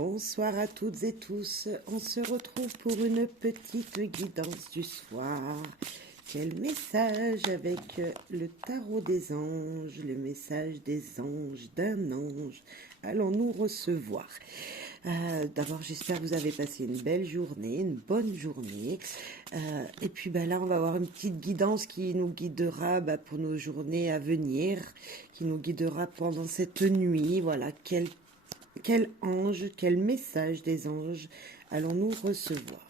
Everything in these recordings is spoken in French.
Bonsoir à toutes et tous, on se retrouve pour une petite guidance du soir. Quel message avec le tarot des anges, le message des anges, d'un ange, allons-nous recevoir? D'abord, j'espère que vous avez passé une belle journée, une bonne journée. Et puis là, on va avoir une petite guidance qui nous guidera pour nos journées à venir, qui nous guidera pendant cette nuit. Voilà, quel ange, quel message des anges allons-nous recevoir?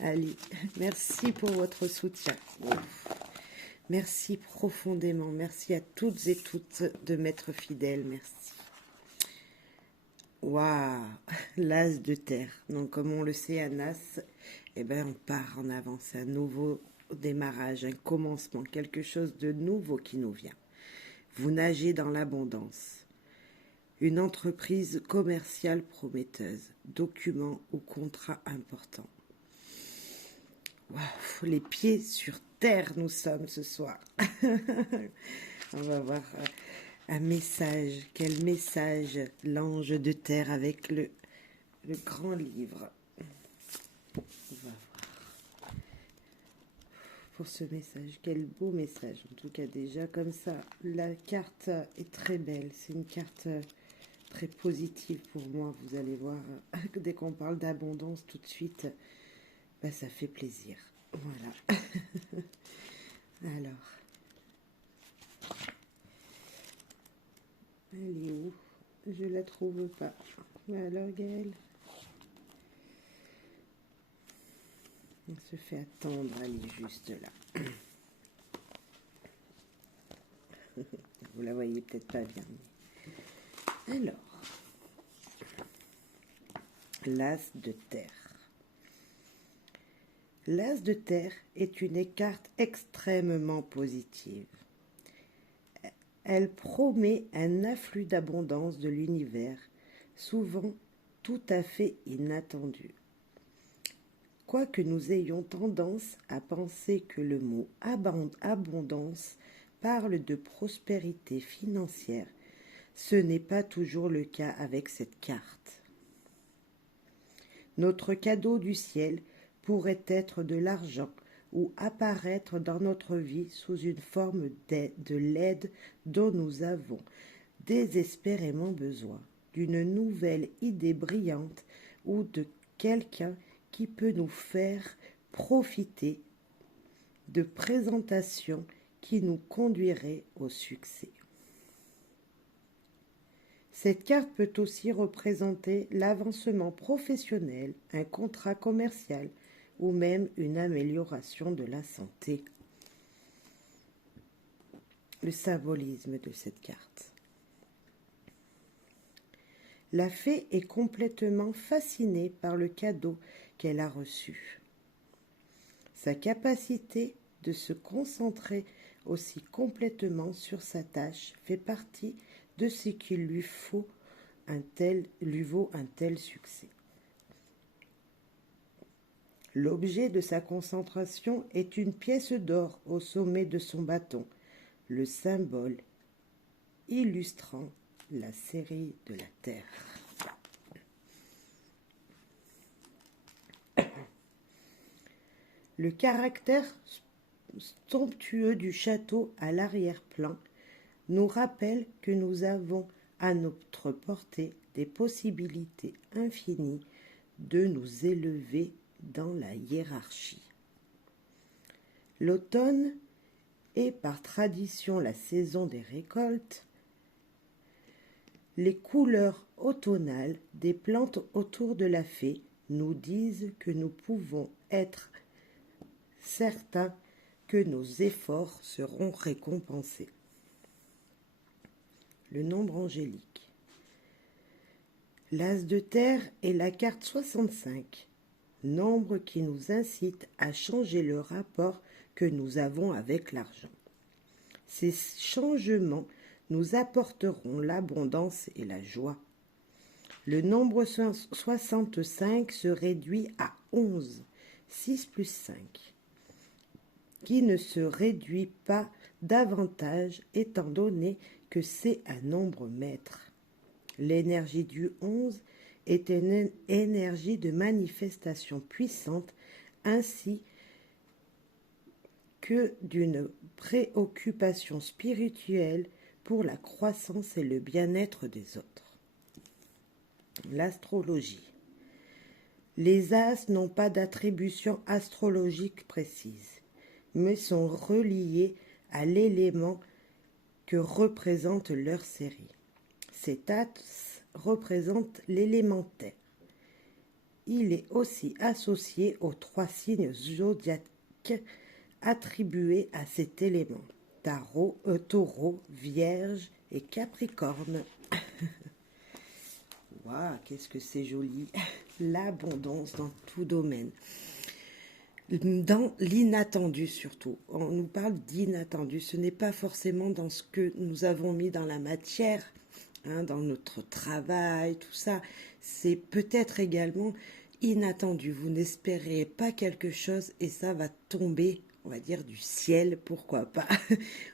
Allez, merci pour votre soutien. Merci profondément. Merci à toutes et toutes de m'être fidèles. Merci. Waouh, l'as de terre. Donc, comme on le sait, un as, on part en avant. C'est un nouveau démarrage, un commencement, quelque chose de nouveau qui nous vient. Vous nagez dans l'abondance. Une entreprise commerciale prometteuse, document ou contrat important. Wow, les pieds sur terre nous sommes ce soir. On va voir un message. Quel message l'ange de terre avec le grand livre. On va voir. Pour ce message, quel beau message. En tout cas déjà comme ça, la carte est très belle. C'est une carte très positive pour moi. Vous allez voir, dès qu'on parle d'abondance tout de suite, ça fait plaisir. Voilà. Alors, elle est où? Je la trouve pas. Alors, Gaëlle, on se fait attendre. Elle est juste là. Vous la voyez peut-être pas bien. Alors, l'as de terre. L'as de terre est une carte extrêmement positive. Elle promet un afflux d'abondance de l'univers, souvent tout à fait inattendu. Quoique nous ayons tendance à penser que le mot abondance parle de prospérité financière, ce n'est pas toujours le cas avec cette carte. Notre cadeau du ciel pourrait être de l'argent ou apparaître dans notre vie sous une forme de l'aide dont nous avons désespérément besoin, d'une nouvelle idée brillante ou de quelqu'un qui peut nous faire profiter de présentations qui nous conduiraient au succès. Cette carte peut aussi représenter l'avancement professionnel, un contrat commercial ou même une amélioration de la santé. Le symbolisme de cette carte. La fée est complètement fascinée par le cadeau qu'elle a reçu. Sa capacité de se concentrer aussi complètement sur sa tâche fait partie de ce qui lui vaut un tel succès. L'objet de sa concentration est une pièce d'or au sommet de son bâton, le symbole illustrant la série de la Terre. Le caractère somptueux du château à l'arrière-plan nous rappelle que nous avons à notre portée des possibilités infinies de nous élever dans la hiérarchie. L'automne est par tradition la saison des récoltes. Les couleurs automnales des plantes autour de la fée nous disent que nous pouvons être certains que nos efforts seront récompensés. Le nombre angélique. L'as de terre est la carte 65, nombre qui nous incite à changer le rapport que nous avons avec l'argent. Ces changements nous apporteront l'abondance et la joie. Le nombre 65 se réduit à 11, 6 plus 5, qui ne se réduit pas davantage étant donné que c'est un nombre maître. L'énergie du 11 est une énergie de manifestation puissante ainsi que d'une préoccupation spirituelle pour la croissance et le bien-être des autres. L'astrologie. Les astres n'ont pas d'attribution astrologique précise, mais sont reliés à l'élément que représente leur série. Cet axe représente l'élément terre. Il est aussi associé aux 3 signes zodiaques attribués à cet élément. Taureau, Vierge et Capricorne. Waouh, qu'est-ce que c'est joli. L'abondance dans tout domaine. Dans l'inattendu surtout. On nous parle d'inattendu. Ce n'est pas forcément dans ce que nous avons mis dans la matière, dans notre travail, tout ça. C'est peut-être également inattendu. Vous n'espérez pas quelque chose et ça va tomber, on va dire, du ciel, pourquoi pas.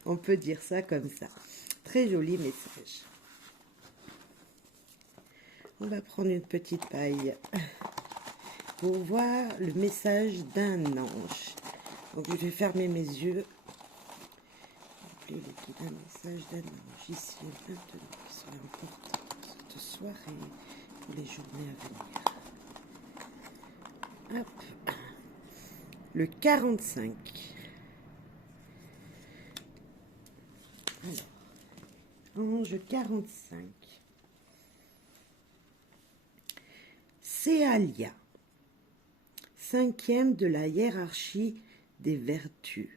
On peut dire ça comme ça. Très joli message. On va prendre une petite paille pour voir le message d'un ange. Donc je vais fermer mes yeux. Appeler les guides, un message d'un ange ici et maintenant qui serait important cette soirée pour les journées à venir. Hop. Le 45. Alors, ange 45. Céalia, 5e de la hiérarchie des vertus,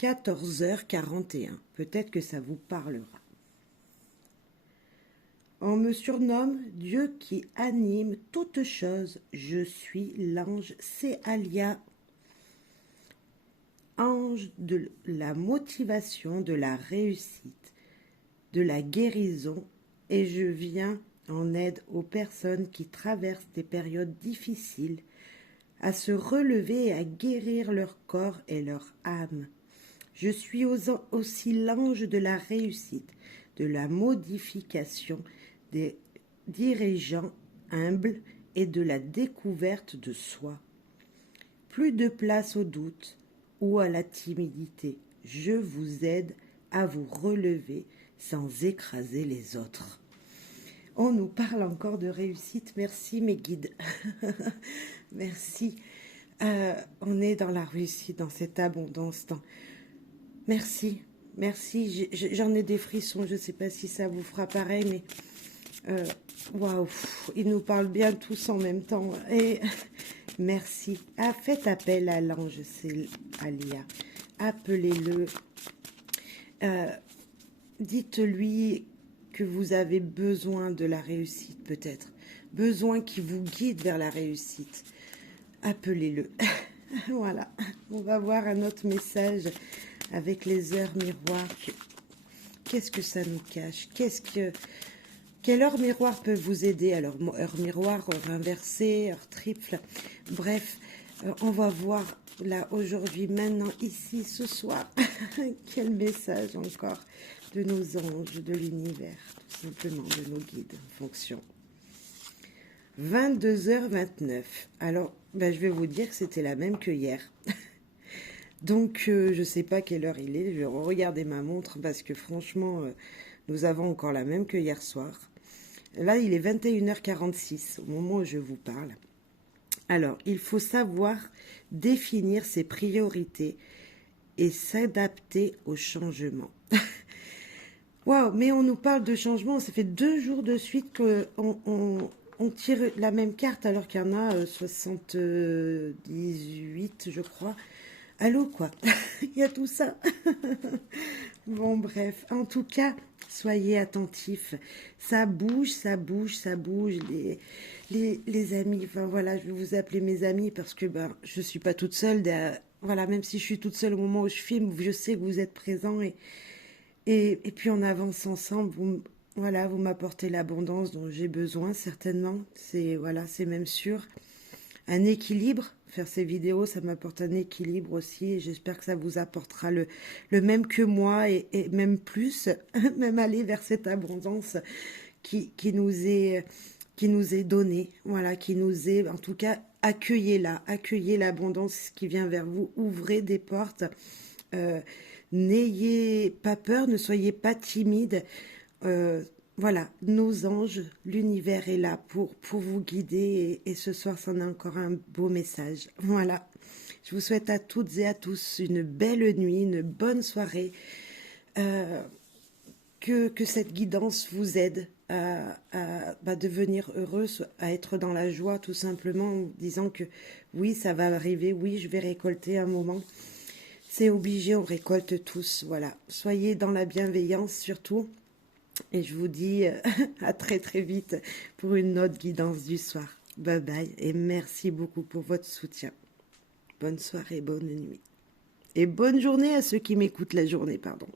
14h41. Peut-être que ça vous parlera. On me surnomme Dieu qui anime toutes choses. Je suis l'ange Céalia, ange de la motivation, de la réussite, de la guérison, et je viens en aide aux personnes qui traversent des périodes difficiles, à se relever et à guérir leur corps et leur âme. Je suis aussi l'ange de la réussite, de la modification, des dirigeants humbles et de la découverte de soi. Plus de place au doute ou à la timidité. Je vous aide à vous relever sans écraser les autres. On nous parle encore de réussite. Merci mes guides. Merci. On est dans la réussite, dans cette abondance. Merci. Merci. J'en ai des frissons. Je ne sais pas si ça vous fera pareil, mais waouh, ils nous parlent bien tous en même temps. Et merci. Faites appel à l'ange Céalia. Appelez-le. Dites-lui que vous avez besoin de la réussite, peut-être. Besoin qui vous guide vers la réussite. Appelez-le. Voilà. On va voir un autre message avec les heures miroirs. Qu'est-ce que ça nous cache? Quelle heure miroir peut vous aider? Alors, heure miroir, heure inversée, heure triple. Bref, on va voir là, aujourd'hui, maintenant, ici, ce soir. Quel message encore de nos anges, de l'univers, tout simplement, de nos guides en fonction. 22h29. Alors, je vais vous dire que c'était la même que hier. Donc, je ne sais pas quelle heure il est. Je vais regarder ma montre parce que franchement, nous avons encore la même que hier soir. Là, il est 21h46 au moment où je vous parle. Alors, il faut savoir définir ses priorités et s'adapter au changement. Waouh, mais on nous parle de changement. Ça fait 2 jours de suite qu'on tire la même carte alors qu'il y en a 78, je crois. Allô, quoi. Il y a tout ça. Bon, bref. En tout cas, soyez attentifs. Ça bouge, ça bouge, ça bouge. Les amis, enfin voilà, je vais vous appeler mes amis parce que je ne suis pas toute seule. Voilà, même si je suis toute seule au moment où je filme, je sais que vous êtes présents et puis on avance ensemble. Vous m'apportez l'abondance dont j'ai besoin, certainement. C'est même sûr. Un équilibre. Faire ces vidéos, ça m'apporte un équilibre aussi. Et j'espère que ça vous apportera le même que moi et même plus. Même aller vers cette abondance qui nous est qui nous est donnée, voilà, qui nous est, en tout cas, accueillez-la, accueillez l'abondance qui vient vers vous, ouvrez des portes, euh, n'ayez pas peur, ne soyez pas timide, voilà, nos anges, l'univers est là pour vous guider et ce soir, c'en a encore un beau message. Voilà, je vous souhaite à toutes et à tous une belle nuit, une bonne soirée, que cette guidance vous aide à devenir heureuse, à être dans la joie tout simplement, en disant que oui, ça va arriver, oui, je vais récolter un moment. C'est obligé, on récolte tous, voilà. Soyez dans la bienveillance surtout. Et je vous dis à très très vite pour une autre guidance du soir. Bye bye et merci beaucoup pour votre soutien. Bonne soirée, bonne nuit. Et bonne journée à ceux qui m'écoutent la journée, pardon.